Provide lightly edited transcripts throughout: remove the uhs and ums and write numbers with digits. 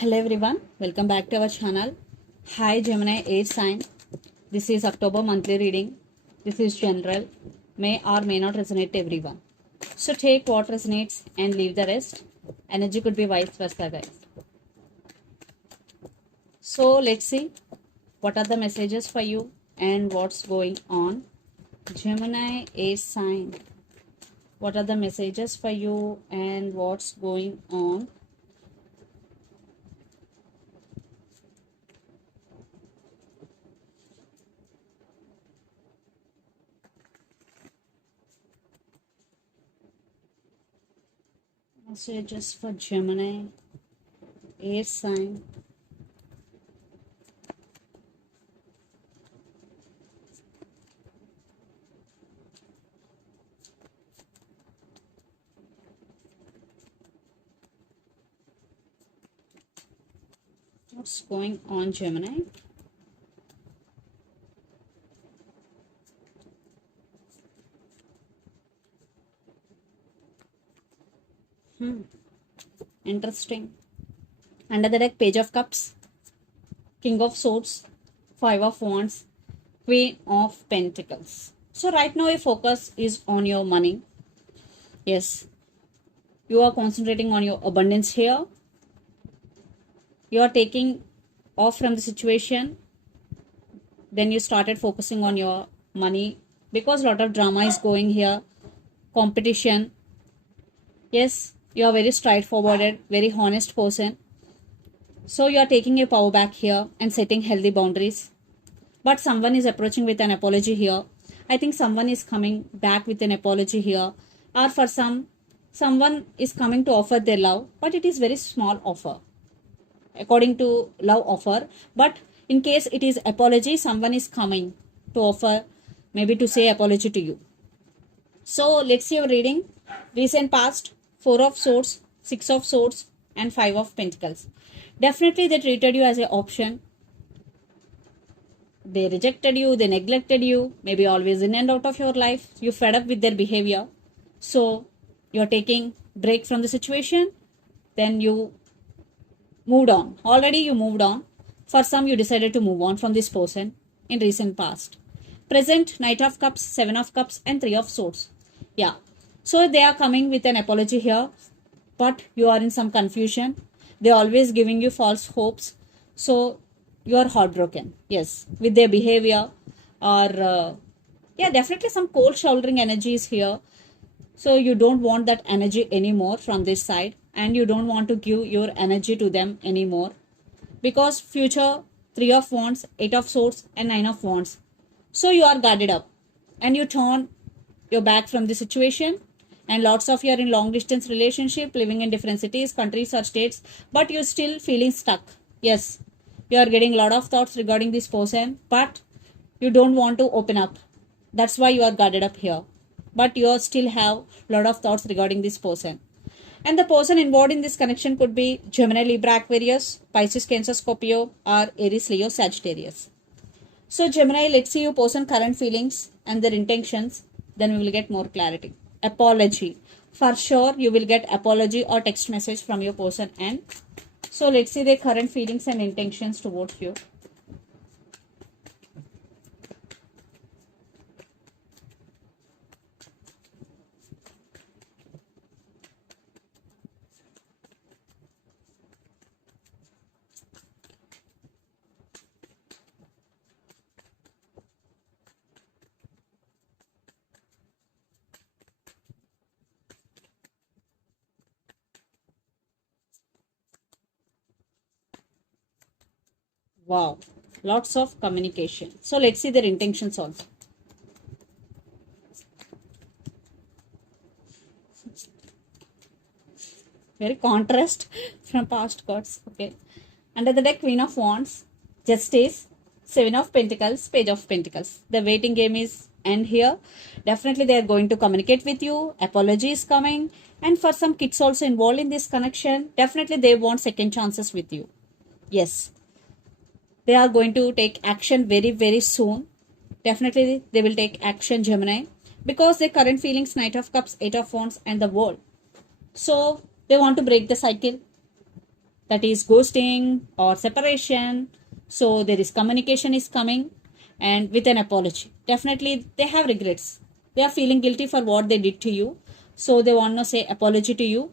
Hello everyone, welcome back to our channel. Hi Gemini air sign. This is October monthly reading. This is general. May or may not resonate to everyone. So take what resonates and leave the rest. Energy could be vice versa, guys. So let's see what are the messages for you and what's going on. Gemini air sign. What are the messages for you and what's going on? Messages for Gemini air sign. What's going on, Gemini? Interesting. Under the deck, Page of Cups, King of Swords, Five of Wands, Queen of Pentacles. So right now your focus is on your money. Yes, you are concentrating on your abundance here. You are taking off from the situation. Then you started focusing on your money because a lot of drama is going here. Competition. Yes, you are very straightforward, very honest person. So you are taking your power back here and setting healthy boundaries. But someone is approaching with an apology here. I think someone is coming back with an apology here. Or for someone is coming to offer their love, but it is very small offer according to love offer. But in case it is apology, someone is coming to offer, maybe to say apology to you. So let's see your reading. Recent past, Four of Swords, Six of Swords, and Five of Pentacles. Definitely they treated you as an option. They rejected you, they neglected you, maybe always in and out of your life. You fed up with their behavior. So you're taking break from the situation. Then you moved on. Already you moved on. For some, you decided to move on from this person in recent past. Present, Knight of Cups, Seven of Cups, and Three of Swords. Yeah. So they are coming with an apology here, but you are in some confusion. They are always giving you false hopes. So you are heartbroken. Yes, with their behavior or yeah, definitely some cold shouldering energy is here. So you don't want that energy anymore from this side, and you don't want to give your energy to them anymore because future Three of Wands, Eight of Swords, and Nine of Wands. So you are guarded up and you turn your back from the situation, and lots of you are in long distance relationship, living in different cities, countries, or states, but you're still feeling stuck. Yes, you are getting a lot of thoughts regarding this person, but you don't want to open up. That's why you are guarded up here, but you still have a lot of thoughts regarding this person. And the person involved in this connection could be Gemini, Libra, Aquarius, Pisces, Cancer, Scorpio, or Aries, Leo, Sagittarius. So Gemini, let's see your person current feelings and their intentions. Then we will get more clarity. Apology. For sure, you will get apology or text message from your person. And so let's see their current feelings and intentions towards you. Wow, lots of communication. So let's see their intentions also. Very contrast from past cards. Okay. Under the deck, Queen of Wands, Justice, Seven of Pentacles, Page of Pentacles. The waiting game is end here. Definitely they are going to communicate with you. Apology is coming. And for some kids also involved in this connection, definitely they want second chances with you. Yes. They are going to take action very, very soon. Definitely they will take action, Gemini, because their current feelings, Knight of Cups, Eight of Wands, and the World. So they want to break the cycle. that is ghosting or separation. So there is communication is coming, and with an apology. Definitely they have regrets. They are feeling guilty for what they did to you. So they want to say apology to you.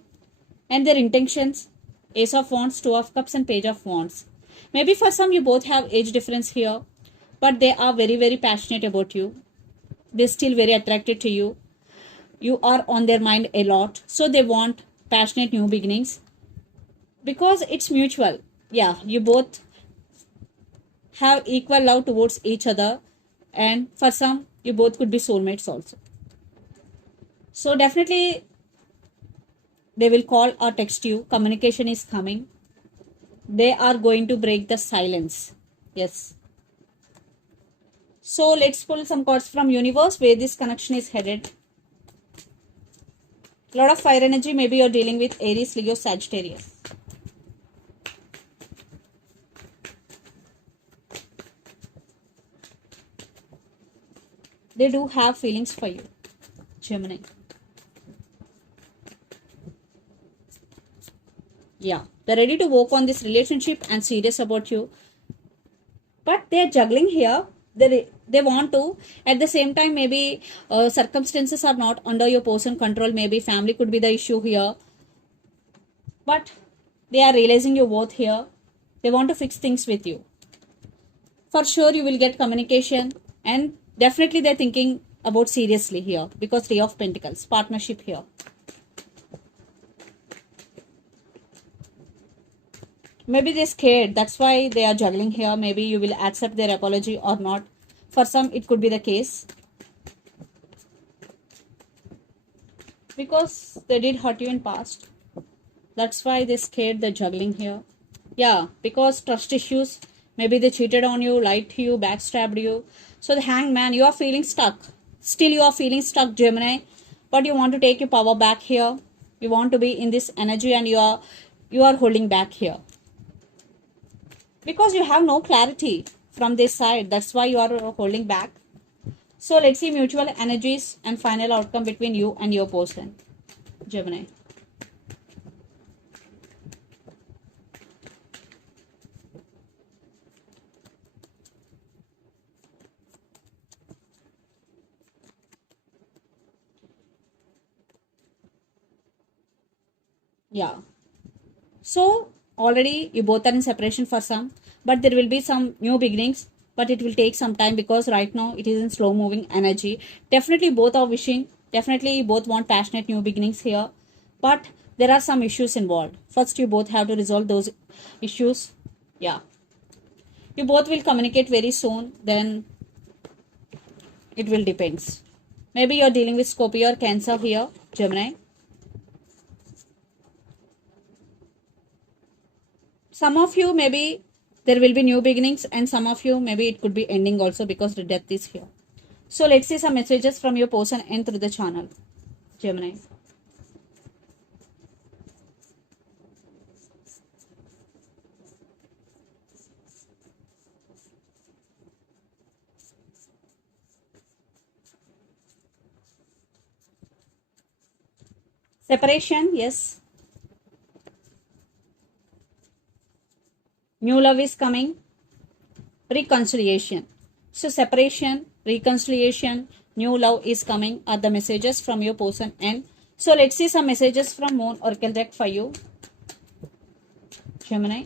And their intentions, Ace of Wands, Two of Cups and Page of Wands. Maybe for some you both have age difference here, but they are very, very passionate about you. They're still very attracted to you. You are on their mind a lot. So they want passionate new beginnings because it's mutual. Yeah, you both have equal love towards each other, and for some you both could be soulmates also. So definitely they will call or text you. Communication is coming. They are going to break the silence. Yes. So let's pull some cards from universe where this connection is headed. Lot of fire energy. Maybe you're dealing with Aries, Leo, Sagittarius. They do have feelings for you, Gemini. Yeah, they're ready to work on this relationship and serious about you. But they're juggling here. They want to. At the same time, maybe circumstances are not under your person control. Maybe family could be the issue here. But they are realizing your worth here. They want to fix things with you. For sure, you will get communication. And definitely they're thinking about seriously here. Because Three of Pentacles, partnership here. Maybe they're scared. That's why they are juggling here. Maybe you will accept their apology or not. For some, it could be the case. Because they did hurt you in past. That's why they're scared. They're juggling here. Yeah, because trust issues. Maybe they cheated on you, lied to you, backstabbed you. So the Hangman, you are feeling stuck. Still you are feeling stuck, Gemini. But you want to take your power back here. You want to be in this energy and you are holding back here. Because you have no clarity from this side. That's why you are holding back. So let's see mutual energies and final outcome between you and your person, Gemini. Yeah. So already you both are in separation for some, but there will be some new beginnings, but it will take some time because right now it is in slow moving energy. Definitely both are wishing, definitely you both want passionate new beginnings here, but there are some issues involved. First you both have to resolve those issues. Yeah, you both will communicate very soon, then it will depends. Maybe you're dealing with Scorpio or Cancer here, Gemini. Some of you maybe there will be new beginnings and some of you maybe it could be ending also because the death is here. So let's see some messages from your person and through the channel, Gemini. Separation, yes. New love is coming. Reconciliation. So separation, reconciliation, new love is coming are the messages from your person. And so let's see some messages from Moon Oracle deck for you, Gemini.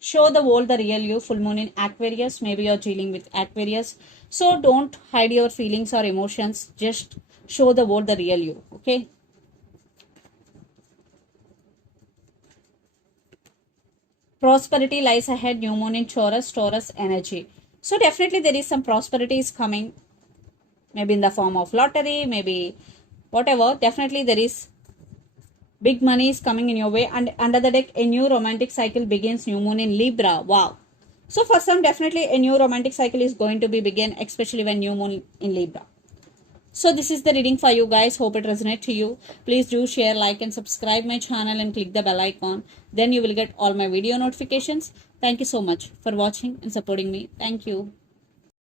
Show the world the real you. Full moon in Aquarius. Maybe you're dealing with Aquarius. So don't hide your feelings or emotions. Just show the world the real you. Okay. Prosperity lies ahead. New moon in Taurus. Taurus energy. So definitely there is some prosperity is coming. Maybe in the form of lottery. Maybe whatever. Definitely there is big money is coming in your way. And under the deck, a new romantic cycle begins. New moon in Libra. Wow. So for some, definitely a new romantic cycle is going to be begin, especially when new moon in Libra. So this is the reading for you guys. Hope it resonates to you. Please do share, like and subscribe my channel and click the bell icon. Then you will get all my video notifications. Thank you so much for watching and supporting me. Thank you.